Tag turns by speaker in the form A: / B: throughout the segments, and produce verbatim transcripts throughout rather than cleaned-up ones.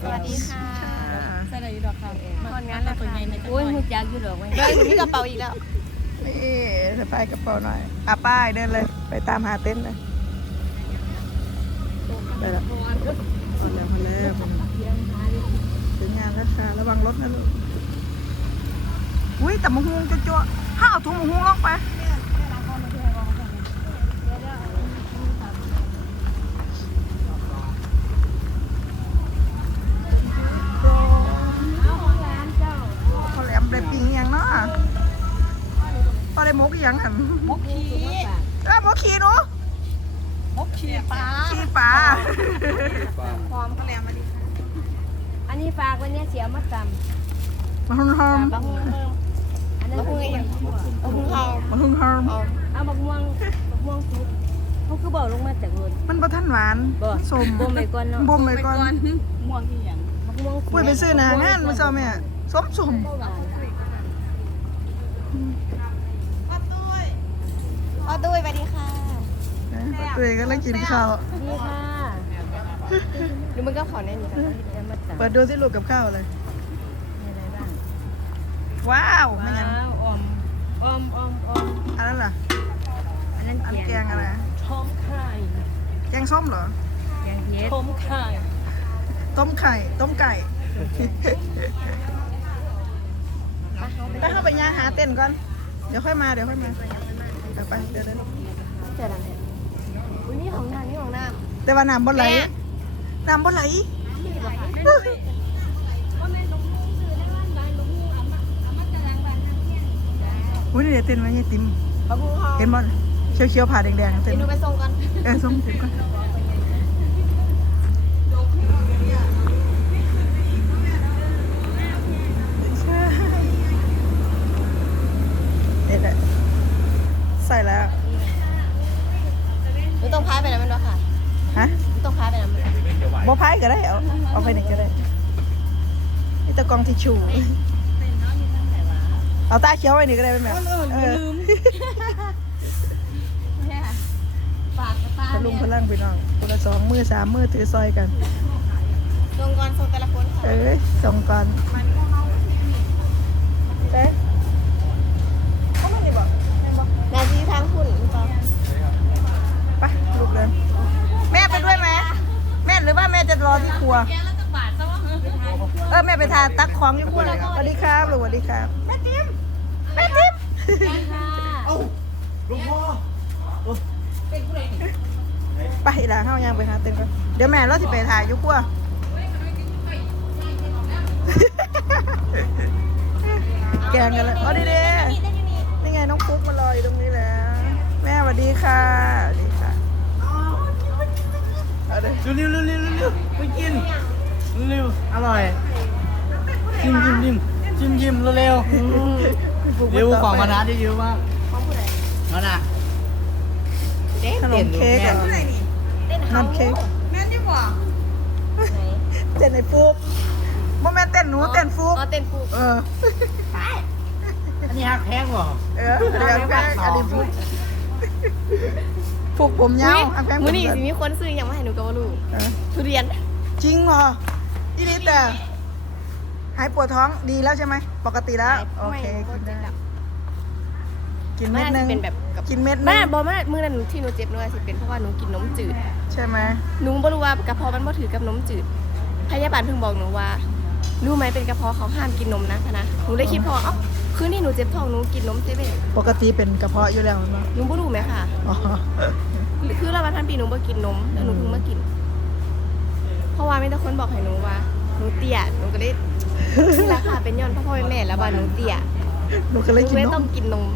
A: วัสดีค่ะ
B: ใส่ได้อยู่ดอกค่ะ
A: คนงานละค่ะ
B: โอ้ยหุบยักอยู่ดอกไว้
A: เลยหนูมีกระเป๋าอีกแล้ว
C: นี่สะพายกระเป๋าหน่อยอ่ะป้ายเดินเลยไปตามหาเต็นท์เลยไปแล้วพอแล้วพอแล้วถึงงานแล้วค่ะระวังรถนะลูกอุ้ยแต่มะฮุงจะจั่วห้าเอาถุงมะฮุงลงไปพอแหลมได้ปิ้งอย่างเนาะพอได้มกอย่างหัน
B: มกขี้
C: เอ้ามกขี้หนู
B: มกขี้ปลา
C: ขี้ปลา
A: พร้อมก็แล้วมาดิ
B: อันนี้ฝากไว้เนี่ยเสียมาตำ
C: มะฮุงหอม
B: บักม่วงอันนั้นคืออย่าง
A: เอาคุณเขา
C: มะฮุงหอม
B: เอาบักม่วงบักม่วงสุกเขาคือบอกลงมาจากรถ
C: มันบ่ทันหวาน
B: บ่
C: ส้ม
B: บ่มไปก่อนเนาะ
C: บ่มไปก่อน
B: ม่วงที่อย่างบักม่วง
C: ปุ้ยไปซื้อนะงานมื้อเช้าแม่ส้มส้ม
B: บ่หวาน
A: พ่อตุ้ยสวัสดีค่ะ
C: ตัวเองก็เลยกินข้าว
B: นี่ค่ะ
A: ดูมันก็ขอแน่นี่กัน
B: เสียมาตำ
C: เปิดดูสิลูกกับข้าวเลย
B: มีอะไรบ้าง
C: ว้าวไม่ยัง
B: ว้าวอมอมอมอม
C: อันนั้นล่ะ
B: อันนั้น
C: อัน
B: แก
C: แก
B: ง
C: งอะไร
B: ท้องไข่
C: แกงส้มเหรอ
B: แกงเผ็ดท้องไข่
C: ต้มไข่ต้มไก่ไปเข้าไปย่างหาเต้นก่อนเดี๋ยวค่อยมาเดี๋ยวค่อยมาเดี๋ยวไปเดี๋ยวเดี๋ยว
A: เจอแล้วเนี่ยอุ้ยนี่ของน้ำนี่ของน้
C: แต่ว่าน้ำบ่ไหลน้ำบ่ไหลอุ้ยนี่เดี๋ยวเต้นไว้ยี่ติ๋ม
A: ำขอบคุณค่ะ
C: เห็นบ่เขียวเขียวๆผ่าแดงๆเต้น
A: เดี๋ยวหนูไปส่งกัน
C: เออส้มเต้นก่อนเด็ดเลยใส่แล้ว
A: หนูต้องพายไปนะมันด้วยค่ะ
C: ฮะ
A: หนูต้องพายไปนะมัน
C: บ่พายก็ได้เอาเอาไปไหนก็ได้นี่ตะกองทิชชู่เอาตาเขียวไว้นี่ก็ได้ไหมแม่เออ
A: ฝากกับป้า
C: พลุงพลังพี่น้องคนละสองมือสามมือถือซอยกัน
A: ส่งก่อนส่งแต่ละคนค่ะ
C: เอ้ยสองก่อนเอ๊ะเขาไม่ได้บอกไม่บอก
A: นาทีทางคุณหรือเปล่า
C: ไปลูกเลยแม่ไปด้วยไหมแม่หรือว่าแม่จะรอที่ครัวเออแม่ไปทานตักของอยู่ครัวเลยสวัสดีครับลูกสวัสดีครับแม่ติ๊มแม่ติ๊ม ไปละเข้ายังไปหาเต็นก่อนเดี๋ยวแม่เราสิไปถ่ายอยุครัวแกงกันเลยอ๋อดีดีนี่ไงน้องปุ๊กมารออยู่ตรงนี้แล้วแม่สวัสดีค่ะสวัสดีค่ะเอาเลย
D: เร็วเร็วเร็วเร็วเร็วไปกินเร็วอร่อยจิ้มจิ้มจิ้มจิ้มจิ้มเร็วเร็วเร็วของมานะได้เยอะมากมานะ
C: ขนมเค้กเหรอน้ำเค้ก
A: แม่ที่บอก
C: เต้นไอ้ฟุกโมเมนต์เต้นหนูเต้นฟุก
A: อ๋อเต้นฟู
C: เออ
D: อันนี้ฮักแพงเหรอ
C: เออเดี๋ยวแป้งอันนี้ฟุกฟุกผมยาวอันแป้งผ
A: มื้อ
C: ม
A: นี้
C: สั้น
A: สิมีคนซื้อยังมาให้หนูกับว่าลูก
C: เออ
A: ทุเรียน
C: จริงเหรออีนี่แต่หายปวดท้องดีแล้วใช่ไหมปกติแล้วโอเคกินได้กิน
A: มั
C: เม็
A: น
C: ด
A: อาจ
C: นึง
A: จะเป็นแบบกับ
C: กินเม็ดนึ
A: แม่บอแม่มื้อนั้นที่หนูเจ็บหนูอาจจะเป็นเพราะว่าหนูกินนมจืด
C: ใช่ไหม
A: หนูบ่รู้ว่ากระเพาะมันบ่ถือกับนมจืดพยาบาลเพิ่งบอกหนูว่ารู้ไหมเป็นกระเพาะเขาห้ามกินนมนะพะนะหนูได้คิดพอเอ้าคืนนี้หนูเจ็บท้องหนูกินนมเซเว่น
C: ปกติเป็นกระเพาะอยู่แล้วเนาะ
A: หนูบ่รู้ไหมค่ะ
C: อ๋อ
A: คือเรามาทันปีหนูบ่กินนมแล้วหนูเพิ่งมากิน เพราะว่ามีแต่คนบอกให้หนูว่าหนูเตี้ยหนูก็เลยนี่แหละค่ะเป็นย้อนพ่อพ่อแม่แล้วว่าหนูเตี้ย
C: หนูก็
A: ห
C: เลย
A: นู
C: กิน
A: เลย
C: น
A: ต้อ
C: ม
A: งกินนม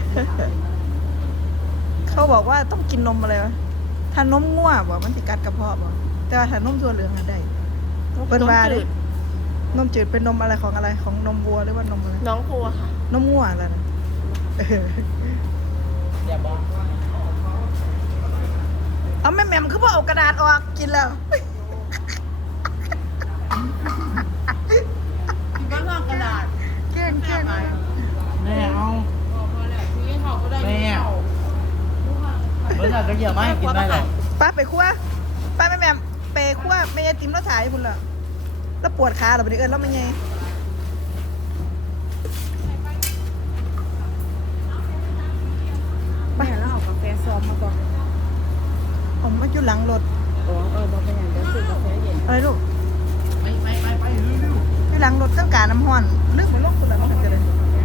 C: เขาบอกว่าต้องกินนมอะไรวะถ้านมง่วบอกมันจะกัดกระเพาะบอกแต่ว่าถ้านมถั่วเหลืองอะได้เป็นว่าเลยนมจืดเป็นนมอะไรของอะไรของนมวัวหรือว่านมอะไร
A: น้องโพอะค่ะ
C: นมง่วอะไรนะเออ
D: อย่าบอก
C: เอาแม่แหม่มคือพอเอากระดาษออกกินแล้ว
B: บ้านนอกกระดาษ
C: เก่งเก่ง
D: แม่เอาแม่เมื่อไหร่ก็เยอะมากกินได้หรอ
C: ป้าไปคั่วป้าแม่แหม่มไปคั่วแม่ยายติ๋มแล้วถ่ายคุณเหรอแล้วปวดขาเหรอบัดนี้เอิ้นแล้วมันไงไป
B: แม่แล้วเอากาแฟซอมมาก่อน
C: ผมมาอยู่หลังรถ
B: อ๋อเออบอกไปอย่างเดียวซื้อกาแฟเย็น
C: อะไรลูก
D: ไปไปไปไปเร็ว
C: อยู่หลังรถต้องการน้ำห้อนลึกไปลงคนละมันจะเลย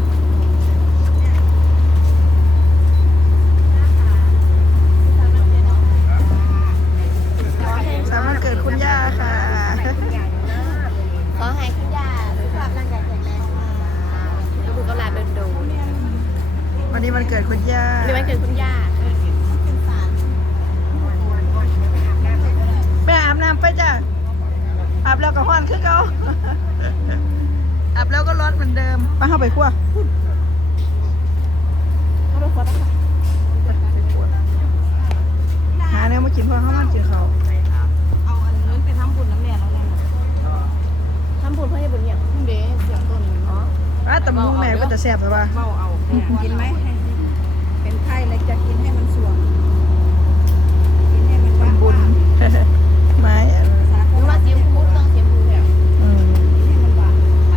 C: สามวันเกิดคุณย่าค่ะ
A: ขอให้คุณย่าสุขภาพร่างกายแข็งแรงค่ะแล้วคุณก็ลาเดินดู
C: วันนี้วันเกิดคุณย่า
A: ในวันเกิดคุณย่า
C: แม่อาบน้ำไปจ้ะอาบแล้วก็ห้อนคือเก่า อาบแล้วก็ร้อนเหมือนเดิมมาเข้าไปคั่ว
A: เขาเป็นคนนะคะ
C: หาแนวมากินเพราะเขามันกินเขาว
B: เอาอันนู้นไปทำบุญน้ำแม่แล้วแม่
A: ทำบุญเพื่อให้บุญอย่าง
B: เด้เสียงต้นอ๋อ
C: ว่าแต่มุงแม่ก็จะแซ่บแต่ว่า
B: เมาเอากินไหมเป็นไข้เลยจะกินให้มันสวงกินให้มันว่า
C: บุญ ไม้อะไร
B: สา
A: หรือว่าเสียมพูดต้องเสียมพูดแบบ
C: อืม
B: ให้มันหวาน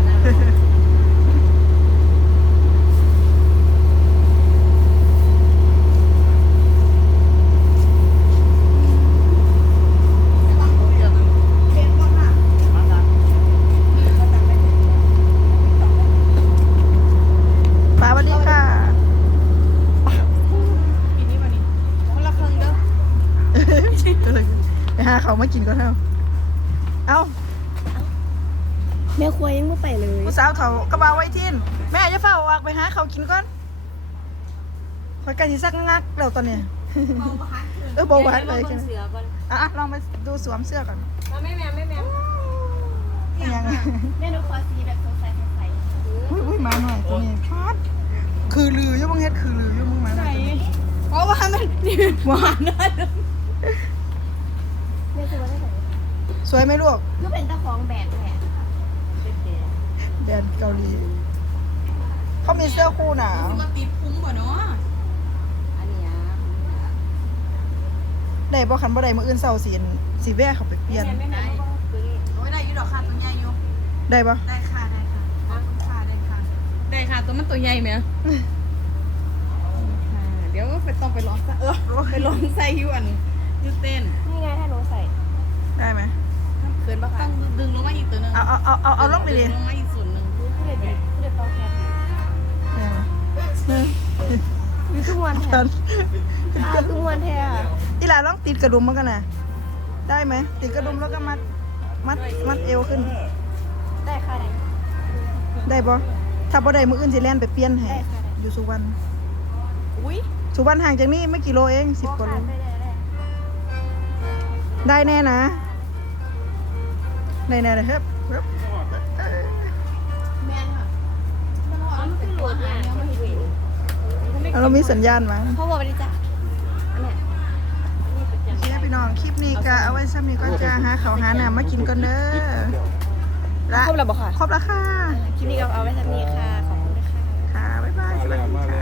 C: ป้าสวัสดีค่ะ
B: ปีนี้วันนี้คนละครึ่งเด้อ
C: ไปหาเขาวมากินก็เท่าเอ้า
A: แม่ครัวยังไม่ไปเลย
C: ผู้สาวเขากระเป๋าไว้ทินแม่จะเฝ้าออกไปหาเขาวกินก่อนคอยไก่ที่ซักงักแล้วตอนเนี้ยเออเบาหวานเลยใช่ไหม
B: เสือก่อน
C: อ่ะลองไปดูสวมเสื้อก่อน
B: แม่แม่แม่แม่
C: เป็นยังไง
A: แม่หนูขอสีแบบสดใสสดใส
C: อุ้ยอุ้ยมาหน่อยตัวนี้ฟาดคือลืออยุ่มึงเฮ็ดคือลืออยุ่มึงมาหน่อย
B: เพราะว่ามันนี่หวานนะ
A: แม่คือว่าได้ไหน
C: สวยไหมลูก
A: คือเป็นเจ้าของแบรนด์แหละ
C: แดนเกาหลีเขามีเสื้อคู่หนาว
B: มาตีพุ้งบ่เนาะอันนี้อ่ะ
C: ได้บ่คันบ่ได้มื้ออื่นเช้าสิสิแวะเขาไปเปลี่ยน
B: แม่แม่โอ้ยได้อยู่ดอกค่ะตัวใหญ่อยู่
C: ได้บ่
B: ได้ค่ะได้ค่ะขอบคุณค่ะได้ค่ะได้ค่ะตัวมันตัวใหญ่ไหมเดี๋ยวไปต้องไปลองซะเออไปลองใส่ยูอันยูเต้น
A: นี่ไงถ้าหนูใส่
C: ได้ไหม
A: เกินปะ
B: ต้
A: คะ
B: องดึงลงมาอีกตัวนึง
C: เอาเอาเอาเอาเอาลงดี
B: ดึงลงมาอีกส่วนหนึ่ง
A: ผู้เด็ดผู้เด็ดตอแคท
C: ๆเออ
A: มีทุกวันแท
C: ตอน น
A: อ้าวทุกวันแทน
C: อีหลาลองติดกระดุมมันกันน่ะได้ไหมติดกระดุมแล้วก็มัดมัดมัดเอวขึ้น
A: ได้ค่ะได้
C: ได้บ่ถ้าบ่ได้มื้ออื่นสิแล่นไปเปลี่ยนให้
A: ได้ค่ะได้
C: อยู่สุวรรณ
A: อุ้ย
C: สุวรรณห่างจากนี่ไม่กี่โลเองสิบกว่าโล
A: ได้ได้ได้
C: ได้แน่นะได้แน่เลยครับครับเออ
A: แม่นค่ะมันคือหลวงอ่ะมันคือ
C: เอาเรามีสัญญาณมา
A: พ่อบอกไปดิจ้ะอันเนี้ย
C: โอเคพี่น้องคลิปนี้ก็เอาไว้ซ้ำนี้ก็จะหาเขาวหาน้ำมากินกันเด้อละ
A: ครบแล้วบอกค่ะ
C: ครบแล้วค่ะ
A: คลิปนี้ก็เอาไว้ทำนี้ค่ะ ขอบคุณนะคะ
C: ค่ะ บ๊ายบาย สวัสดีค่ะ